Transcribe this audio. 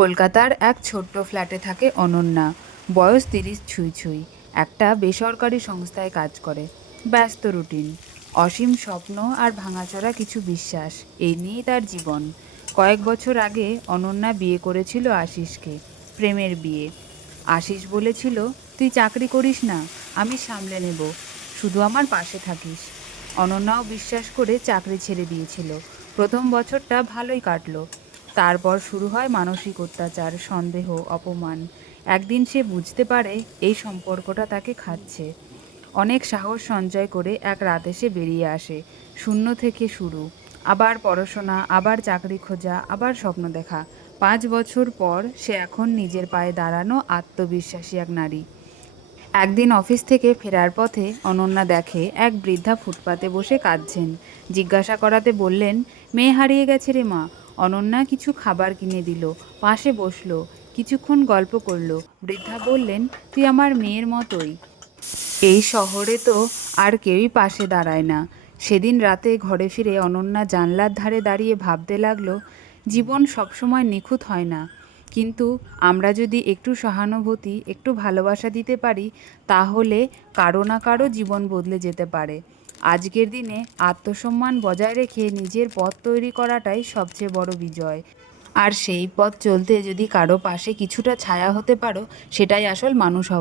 কলকাতার এক ছোট্ট ফ্ল্যাটে থাকে অনন্যা। বয়স তিরিশ ছুঁই ছুঁই। একটা বেসরকারি সংস্থায় কাজ করে। ব্যস্ত রুটিন। অসীম স্বপ্ন আর ভাঙাচোরা কিছু বিশ্বাস। এই নিয়েই তার জীবন। কয়েক বছর আগে অনন্যা বিয়ে করেছিল আশিসকে, প্রেমের বিয়ে। আশিস বলেছিল, তুই চাকরি করিস না, আমি সামলে নেব। শুধু আমার পাশে থাকিস। অনন্যাও বিশ্বাস করে চাকরি ছেড়ে দিয়েছিল। প্রথম বছরটা ভালোই কাটলো। তারপর শুরু হয় মানসিক অত্যাচার, সন্দেহ, অপমান। একদিন সে বুঝতে পারে এই সম্পর্কটা তাকে খাচ্ছে। অনেক সাহস সঞ্চয় করে এক রাত এসে বেরিয়ে আসে, শূন্য থেকে শুরু। আবার পড়াশোনা, আবার চাকরি খোঁজা, আবার স্বপ্ন দেখা। পাঁচ বছর পর সে এখন নিজের পায়ে দাঁড়ানো আত্মবিশ্বাসী এক নারী। একদিন অফিস থেকে ফেরার পথে অনন্যা দেখে এক বৃদ্ধা ফুটপাতে বসে কাঁদছেন। জিজ্ঞাসা করাতে বললেন, মেয়ে হারিয়ে গেছে রে মা অনন্যা কিছু খাবার কিনে দিল, পাশে বসল, কিছুক্ষণ গল্প করল। বৃদ্ধা বললেন, তুই আমার মেয়ের মতোই। এই শহরে তো আর কেউই পাশে দাঁড়ায় না। সেদিন রাতে ঘরে ফিরে অনন্যা জানলার ধারে দাঁড়িয়ে ভাবতে লাগল, জীবন সবসময় নিখুঁত হয় না। কিন্তু আমরা যদি একটু সহানুভূতি, একটু ভালোবাসা দিতে পারি, তাহলে কারও না কারও জীবন বদলে যেতে পারে। আজকের দিনে আত্মসম্মান বজায় রেখে নিজের পথ তৈরি করাটাই সবচেয়ে বড় বিজয়। আর সেই পথ চলতে যদি কারও পাশে কিছুটা ছায়া হতে পারো, সেটাই আসল মানুষ হওয়া।